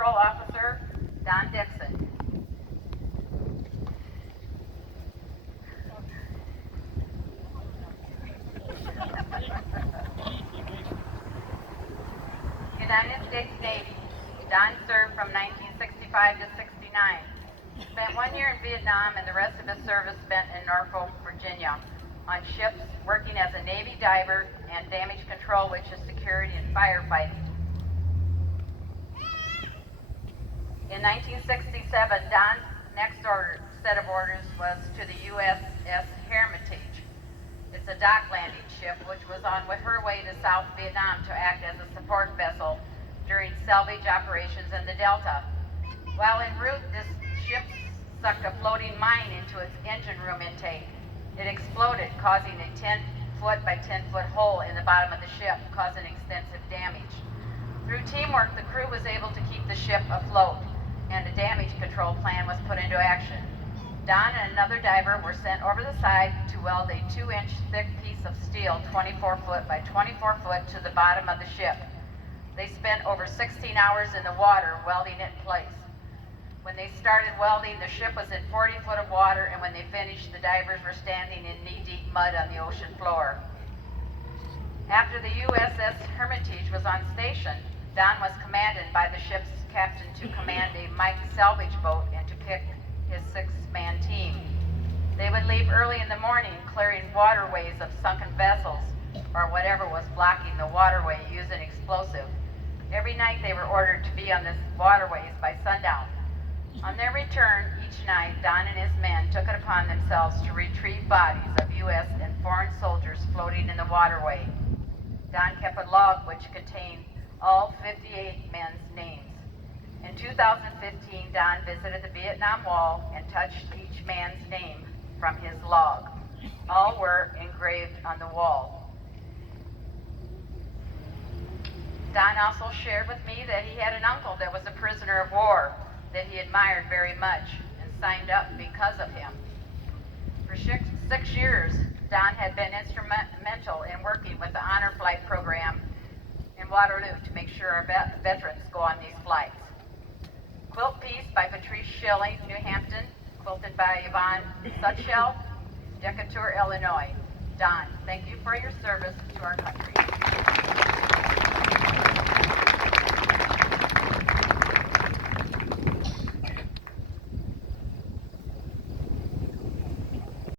Patrol Officer, Don Dixon. United States Navy. Don served from 1965 to 69. Spent 1 year in Vietnam and the rest of his service spent in Norfolk, Virginia, on ships working as a Navy diver and damage control, which is security and firefighting. In 1967, Don's next set of orders was to the USS Hermitage. It's a dock landing ship which was on her way to South Vietnam to act as a support vessel during salvage operations in the Delta. While en route, this ship sucked a floating mine into its engine room intake. It exploded, causing a 10-foot by 10-foot hole in the bottom of the ship, causing extensive damage. Through teamwork, the crew was able to keep the ship afloat, and a damage control plan was put into action. Don and another diver were sent over the side to weld a 2-inch thick piece of steel 24 foot by 24 foot to the bottom of the ship. They spent over 16 hours in the water welding it in place. When they started welding, the ship was in 40 foot of water, and when they finished, the divers were standing in knee-deep mud on the ocean floor. After the USS Hermitage was on station, Don was commanded by the ship's captain to command a Mike salvage boat and to pick his 6-man team. They would leave early in the morning, clearing waterways of sunken vessels or whatever was blocking the waterway using explosive. Every night they were ordered to be on the waterways by sundown. On their return each night, Don and his men took it upon themselves to retrieve bodies of U.S. and foreign soldiers floating in the waterway. Don kept a log which contained all 58 men's names. In 2015, Don visited the Vietnam Wall and touched each man's name from his log. All were engraved on the wall. Don also shared with me that he had an uncle that was a prisoner of war that he admired very much and signed up because of him. For 6 years, Don had been instrumental in working with the Honor Flight program in Waterloo to make sure our veterans go on these flights. Quilt piece by Patrice Schilling, New Hampton, quilted by Yvonne Sutshell, Decatur, Illinois. Don, thank you for your service to our country.